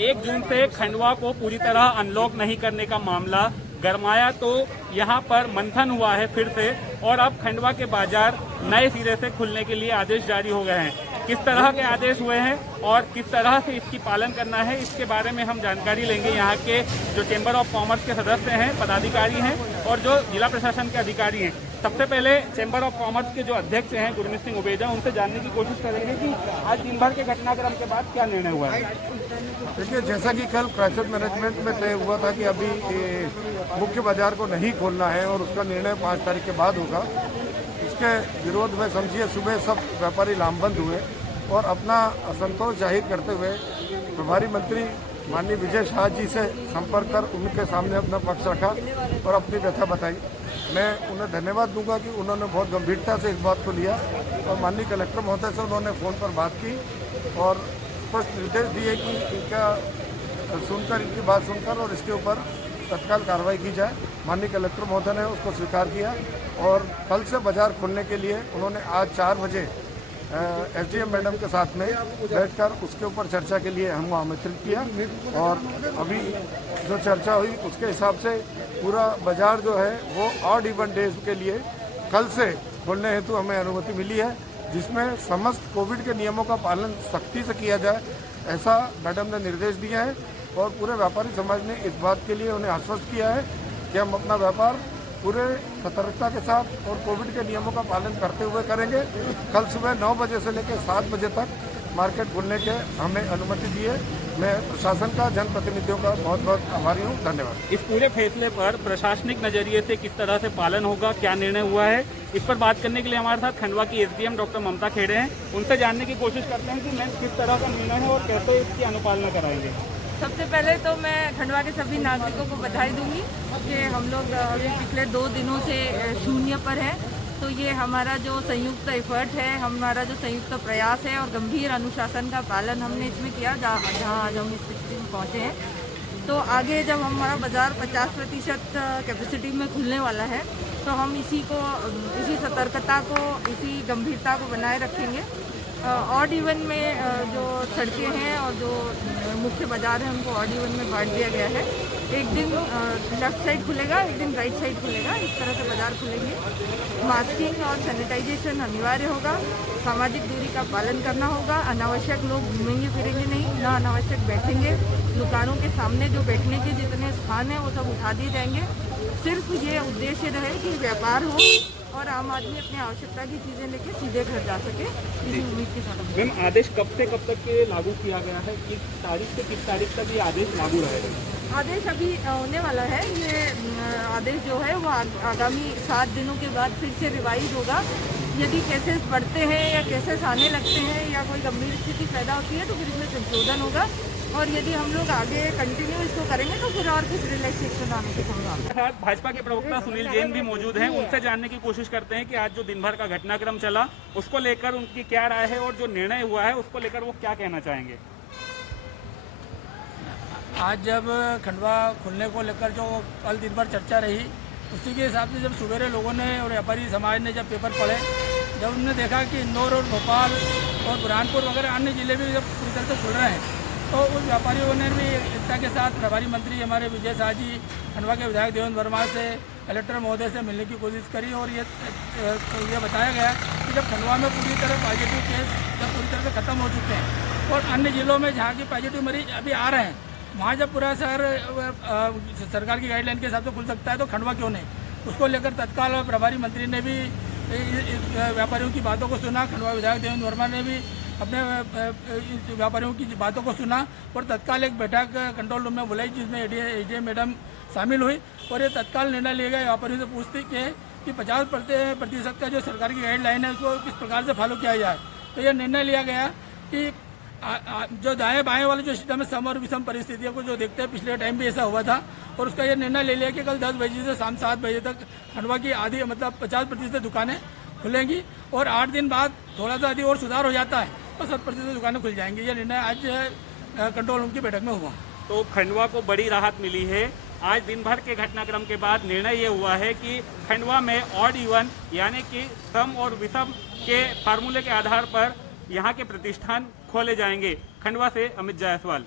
1 जून से खंडवा को पूरी तरह अनलॉक नहीं करने का मामला गरमाया तो यहाँ पर मंथन हुआ है फिर से, और अब खंडवा के बाजार नए सिरे से खुलने के लिए आदेश जारी हो गए हैं। किस तरह के आदेश हुए हैं और किस तरह से इसकी पालन करना है, इसके बारे में हम जानकारी लेंगे यहाँ के जो चेंबर ऑफ कॉमर्स के सदस्य हैं, पदाधिकारी हैं और जो जिला प्रशासन के अधिकारी हैं। सबसे पहले चेंबर ऑफ कॉमर्स के जो अध्यक्ष हैं गुरमीत सिंह उबेजा, उनसे जानने की कोशिश करेंगे कि आज दिन भर के घटनाक्रम के बाद क्या निर्णय हुआ है। देखिए, जैसा कि कल क्राइसिस मैनेजमेंट में तय हुआ था कि अभी मुख्य बाजार को नहीं खोलना है और उसका निर्णय 5 तारीख के बाद होगा, इसके विरोध में समझिए सुबह सब व्यापारी लामबंद हुए और अपना असंतोष जाहिर करते हुए प्रभारी मंत्री माननीय विजय शाह जी से संपर्क कर उनके सामने अपना पक्ष रखा और अपनी व्यथा बताई। मैं उन्हें धन्यवाद दूंगा कि उन्होंने बहुत गंभीरता से इस बात को लिया और माननीय कलेक्टर महोदय से उन्होंने फ़ोन पर बात की और स्पष्ट निर्देश दिए कि इनकी बात सुनकर और इसके ऊपर तत्काल कार्रवाई की जाए। माननीय कलेक्टर महोदय ने उसको स्वीकार किया और कल से बाजार खोलने के लिए उन्होंने आज 4 बजे एसडीएम मैडम के साथ में बैठकर उसके ऊपर चर्चा के लिए हमको आमंत्रित किया और अभी जो चर्चा हुई उसके हिसाब से पूरा बाजार जो है वो ऑड इवन डेज के लिए कल से खोलने हेतु हमें अनुमति मिली है, जिसमें समस्त कोविड के नियमों का पालन सख्ती से किया जाए, ऐसा मैडम ने निर्देश दिए हैं। और पूरे व्यापारी समाज ने इस बात के लिए उन्हें आश्वस्त किया है कि हम अपना व्यापार पूरे सतर्कता के साथ और कोविड के नियमों का पालन करते हुए करेंगे। कल सुबह 9 बजे से लेकर 7 बजे तक मार्केट खुलने के हमें अनुमति दी है। मैं प्रशासन का, जनप्रतिनिधियों का बहुत बहुत आभारी हूँ। धन्यवाद। इस पूरे फैसले पर प्रशासनिक नजरिए से किस तरह से पालन होगा, क्या निर्णय हुआ है, इस पर बात करने के लिए हमारे साथ खंडवा की एसडीएम डॉक्टर ममता खेड़े हैं। उनसे जानने की कोशिश करते हैं कि मैम किस तरह का निर्णय है और कैसे इसकी अनुपालना कराएंगे। सबसे पहले तो मैं खंडवा के सभी नागरिकों को बधाई दूंगी कि हम लोग अभी पिछले 2 दिनों से शून्य पर है। तो ये हमारा जो संयुक्त एफर्ट है, हमारा जो संयुक्त प्रयास है और गंभीर अनुशासन का पालन हमने इसमें किया, जहाँ आज हम इस स्थिति में पहुँचे हैं। तो आगे जब हमारा बाज़ार 50% कैपेसिटी में खुलने वाला है तो हम इसी सतर्कता को, इसी गंभीरता को बनाए रखेंगे। ऑड इवन में जो सड़कें हैं और जो मुख्य बाजार है उनको ऑड इवन में बांट दिया गया है। एक दिन लेफ्ट साइड खुलेगा, एक दिन राइट साइड खुलेगा, इस तरह से बाजार खुलेंगे। मास्किंग और सैनिटाइजेशन अनिवार्य होगा, सामाजिक दूरी का पालन करना होगा, अनावश्यक लोग घूमेंगे फिरेंगे नहीं, ना अनावश्यक बैठेंगे। दुकानों के सामने जो बैठने के जितने स्थान हैं वो सब उठा दिए जाएंगे। सिर्फ ये उद्देश्य रहे कि व्यापार हो और आम आदमी अपनी आवश्यकता की चीज़ें लेके सीधे घर जा सके, इसी उम्मीद के साथ। मैम, आदेश कब से कब तक के लागू किया गया है? किस तारीख से किस तारीख तक ये आदेश लागू रहेगा? आदेश अभी होने वाला है। ये आदेश जो है वो आगामी 7 दिनों के बाद फिर से रिवाइज होगा। यदि केसेस बढ़ते हैं या केसेस आने लगते हैं या कोई गंभीर स्थिति पैदा होती है तो फिर इसमें संशोधन होगा, और यदि हम लोग आगे कंटिन्यू इसको करेंगे तो फिर और कुछ रिलैक्सेशन आने की संभावना। भाजपा के प्रवक्ता सुनील जैन भी मौजूद हैं, उनसे जानने की कोशिश करते हैं कि आज जो दिन भर का घटनाक्रम चला उसको लेकर उनकी क्या राय है और जो निर्णय हुआ है उसको लेकर वो क्या कहना चाहेंगे। आज जब खंडवा खुलने को लेकर जो कल दिन भर चर्चा रही, उसी के हिसाब से जब सवेरे लोगों ने और व्यापारी समाज ने जब पेपर पढ़े, जब उन्होंने देखा कि इंदौर और भोपाल और बुरहानपुर वगैरह अन्य जिले भी जब पूरी तरह से खुल रहे हैं, तो उन व्यापारियों ने भी एकता के साथ प्रभारी मंत्री हमारे विजय शाह जी, खंडवा के विधायक देवेंद्र वर्मा से, कलेक्टर महोदय से मिलने की कोशिश करी और ये बताया गया कि जब खंडवा में पूरी तरह पॉजिटिव केस जब पूरी तरह से ख़त्म हो चुके हैं और अन्य जिलों में जहाँ की पॉजिटिव मरीज अभी आ रहे हैं, वहाँ जब पूरा शहर सरकार की गाइडलाइन के हिसाब से खुल सकता है तो खंडवा क्यों नहीं। उसको लेकर तत्काल प्रभारी मंत्री ने भी व्यापारियों की बातों को सुना, खंडवा विधायक देवेंद्र वर्मा ने भी अपने व्यापारियों की बातों को सुना और तत्काल एक बैठक कंट्रोल रूम में बुलाई, जिसमें एडीएम मैडम शामिल हुई और ये तत्काल निर्णय लिया गया व्यापारियों से पूछते कि 50% का जो सरकार की गाइडलाइन है उसको किस प्रकार से फॉलो किया जाए। तो ये निर्णय लिया गया कि जो दाएं बाएं वाले जो सिस्टम है, सम और विषम परिस्थितियों को जो देखते हैं, पिछले टाइम भी ऐसा हुआ था और उसका ये निर्णय ले लिया कि कल 10 बजे से शाम 7 बजे तक खंडवा की आधी मतलब 50% दुकानें खुलेंगी और 8 दिन बाद थोड़ा सा यदि और सुधार हो जाता है तो 70% दुकानें खुल जाएंगी। ये निर्णय आज कंट्रोल रूम की बैठक में हुआ। तो खंडवा को बड़ी राहत मिली है। आज दिन भर के घटनाक्रम के बाद निर्णय ये हुआ है कि खंडवा में ऑड इवन यानी कि सम और विषम के फार्मूले के आधार पर यहाँ के प्रतिष्ठान खोले जाएंगे। खंडवा से अमित जायसवाल।